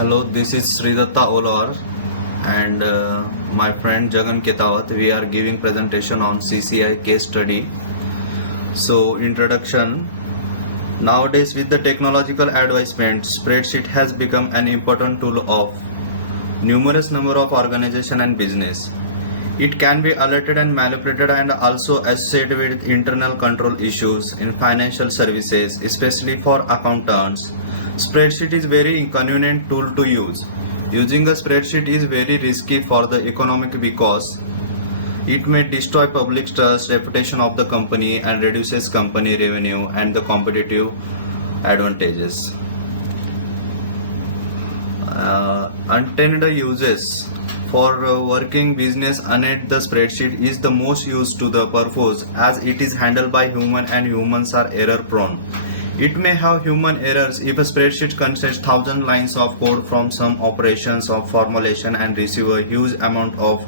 Hello, this is Sridatta Olawar and my friend Jagan Ketawat. We are giving presentation on CCI case study. So, introduction. Nowadays, with the technological advancement, spreadsheet has become an important tool of numerous number of organization and business. It can be alerted and manipulated and also associated with internal control issues in financial services, especially for accountants. Spreadsheet is very inconvenient tool to use. Using a spreadsheet is very risky for the economic because it may destroy public trust, reputation of the company and reduces company revenue and the competitive advantages. Unintended uses for working business unit the spreadsheet is the most used to the purpose as it is handled by human and humans are error prone. It may have human errors if a spreadsheet contains 1,000 lines of code from some operations of formulation and receive a huge amount of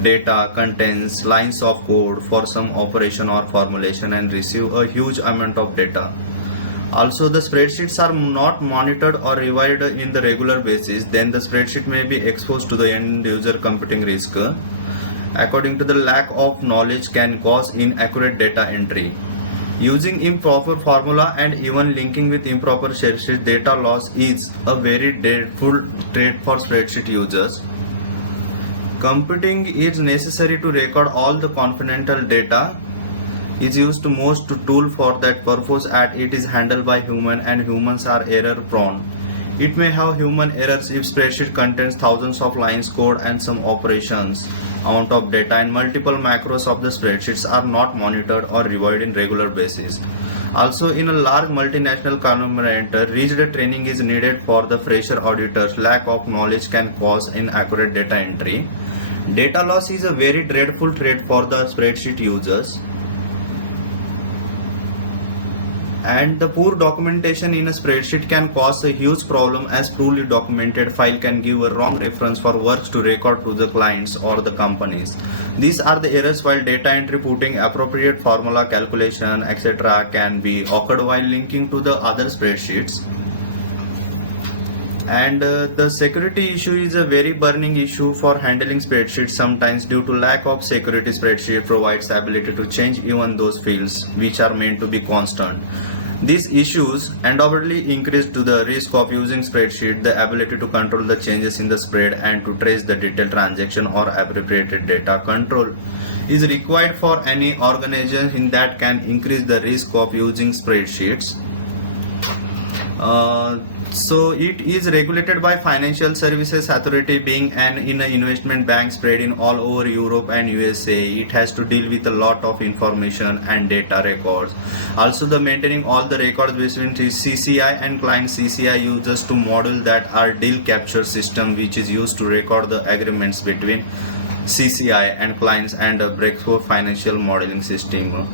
data contains lines of code for some operation or formulation and receive a huge amount of data. Also, the spreadsheets are not monitored or revised in the regular basis, then the spreadsheet may be exposed to the end user computing risk. According to the lack of knowledge can cause inaccurate data entry. Using improper formula and even linking with improper spreadsheet data loss is a very dreadful trait for spreadsheet users. Computing is necessary to record all the confidential data is used most tool for that purpose as it is handled by human and humans are error prone. It may have human errors if spreadsheet contains thousands of lines code and some operations amount of data and multiple macros of the spreadsheets are not monitored or reviewed in regular basis. Also, in a large multinational conglomerate, rigid training is needed for the fresher auditors. Lack of knowledge can cause inaccurate data entry. Data loss is a very dreadful trait for the spreadsheet users. And the poor documentation in a spreadsheet can cause a huge problem as poorly documented file can give a wrong reference for works to record to the clients or the companies. These are the errors while data entry putting appropriate formula calculation etc. can be occurred while linking to the other spreadsheets. And the security issue is a very burning issue for handling spreadsheets sometimes due to lack of security. Spreadsheet provides the ability to change even those fields which are meant to be constant. These issues undoubtedly increase to the risk of using spreadsheet, the ability to control the changes in the spread and to trace the detailed transaction or appropriated data control is required for any organization that can increase the risk of using spreadsheets. So it is regulated by Financial Services Authority being an investment bank spread in all over Europe and USA. It has to deal with a lot of information and data records. Also the maintaining all the records between CCI and client. CCI uses to model that are deal capture system which is used to record the agreements between CCI and clients and a breakthrough financial modeling system.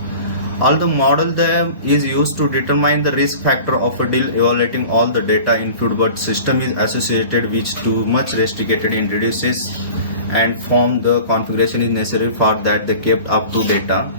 All the model there is used to determine the risk factor of a deal, evaluating all the data input, but system is associated with too much restricted in reduces and form the configuration is necessary for that they kept up to data.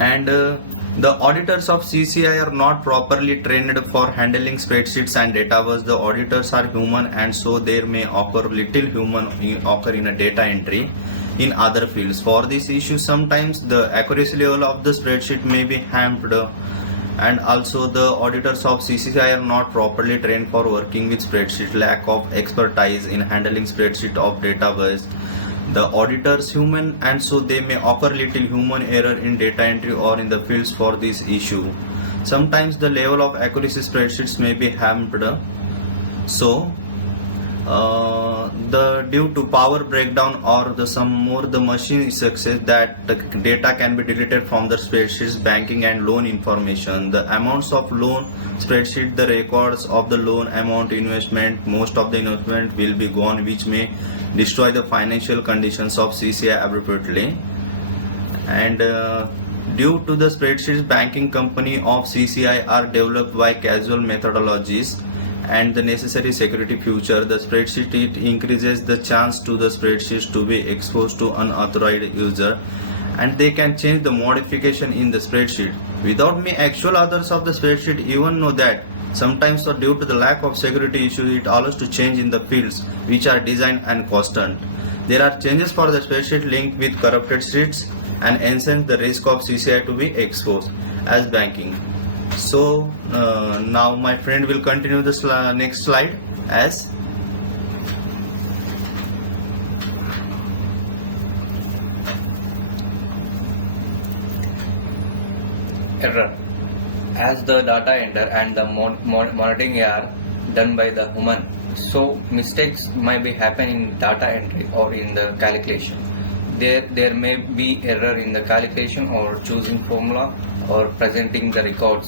And the auditors of CCI are not properly trained for handling spreadsheets and database. The auditors are human and so there may occur little human occur in a data entry in other fields. For this issue sometimes the accuracy level of the spreadsheet may be hampered and also the auditors of CCI are not properly trained for working with spreadsheet. Lack of expertise in handling spreadsheet of database. The auditors human and so they may occur little human error in data entry or in the fields. For this issue sometimes the level of accuracy spreadsheets may be hampered. So the due to power breakdown or the machine success that the data can be deleted from the spreadsheets. Banking and loan information, the amounts of loan spreadsheet, the records of the loan amount, investment, most of the investment will be gone which may destroy the financial conditions of CCI appropriately. And due to the spreadsheets, banking company of CCI are developed by casual methodologies and the necessary security feature. The spreadsheet it increases the chance to the spreadsheets to be exposed to unauthorized user and they can change the modification in the spreadsheet. Without me, actual authors of the spreadsheet even know that sometimes due to the lack of security issues, it allows to change in the fields which are designed and constant. There are changes for the spreadsheet linked with corrupted sheets and enhance the risk of CCI to be exposed as banking. So now my friend will continue this next slide as error. As the data enter and the monitoring are done by the human, so mistakes might be happen in data entry or in the calculation. There may be error in the calculation or choosing formula or presenting the records.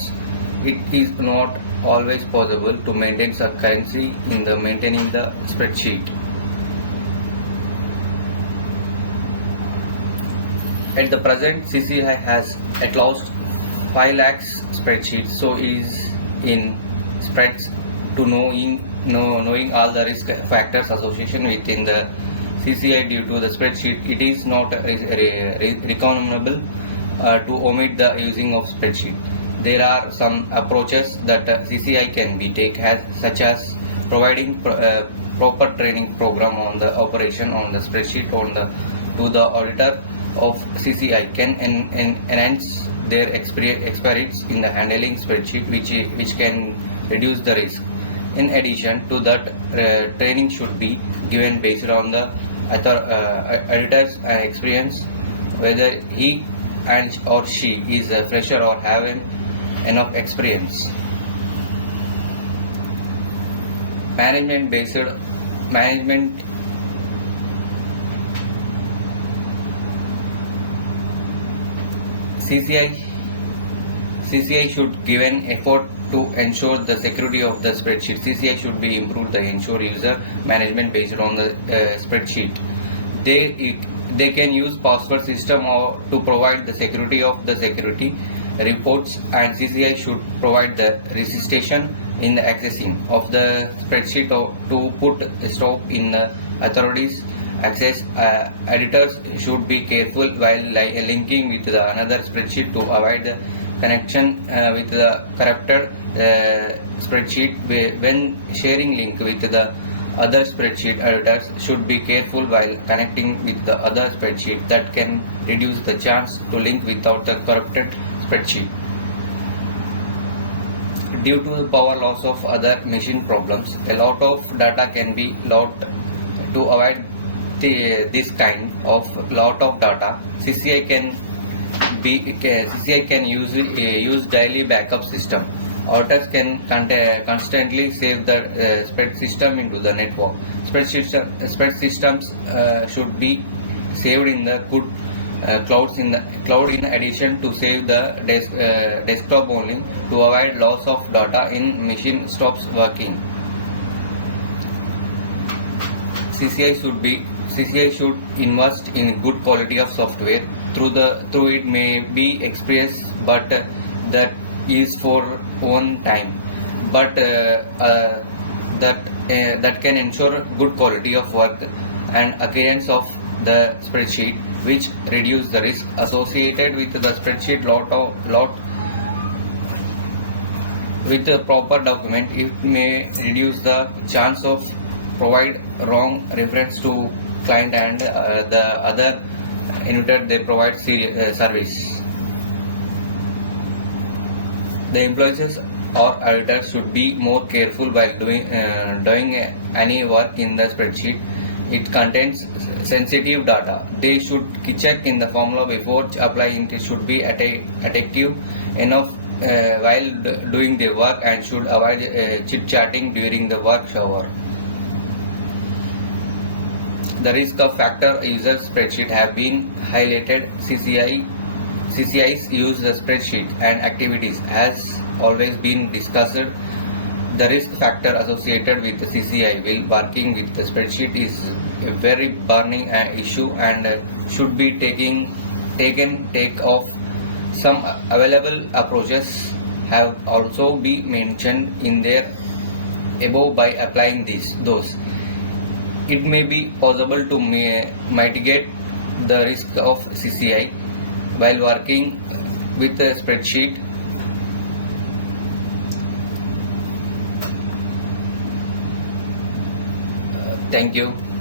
It is not always possible to maintain concurrency in the maintaining the spreadsheet. At the present, CCI has at last 5 lakhs spreadsheets, so is in spreads to knowing all the risk factors association within the CCI due to the spreadsheet. It is not recommendable to omit the using of spreadsheet. There are some approaches that CCI can be taken, such as providing proper training program on the operation on the spreadsheet to the auditor of CCI can enhance their experience in the handling spreadsheet, which can reduce the risk. In addition to that, training should be given based on the editor's experience, whether he and or she is a fresher or have enough experience. Management CCI should give an effort to ensure the security of the spreadsheet. CCI should be improved the ensure user management based on the spreadsheet. They can use password system or to provide the security of the security reports, and CCI should provide the registration in the accessing of the spreadsheet to put a stop in the authorities access. Editors should be careful while linking with the another spreadsheet to avoid the connection with the corrupted spreadsheet. When sharing link with the other spreadsheet, editors should be careful while connecting with the other spreadsheet that can reduce the chance to link without the corrupted spreadsheet. Due to the power loss of other machine problems, a lot of data can be logged. To avoid this kind of lot of data, CCI can use daily backup system. Auditors can constantly save the spread system into the network. Spread systems should be saved in the good clouds in the cloud. In addition to save the desktop only to avoid loss of data in machine stops working. CCI should invest in good quality of software. Through it may be experienced, but that is for one time. But that can ensure good quality of work and occurrence of the spreadsheet, which reduce the risk associated with the spreadsheet lot. With a proper document, it may reduce the chance of provide wrong reference to client and the other unit they provide service. The employees or editors should be more careful while doing any work in the spreadsheet. It contains sensitive data. They should check in the formula before applying. It should be attentive enough while doing their work and should avoid chit-chatting during the work hour. The risk of factor user spreadsheet have been highlighted. CCI's use the spreadsheet and activities has always been discussed. The risk factor associated with the CCI while working with the spreadsheet is a very burning issue and should be take off. Some available approaches have also been mentioned in their above. By applying those, it may be possible to mitigate the risk of CCI. while working with a spreadsheet. Thank you.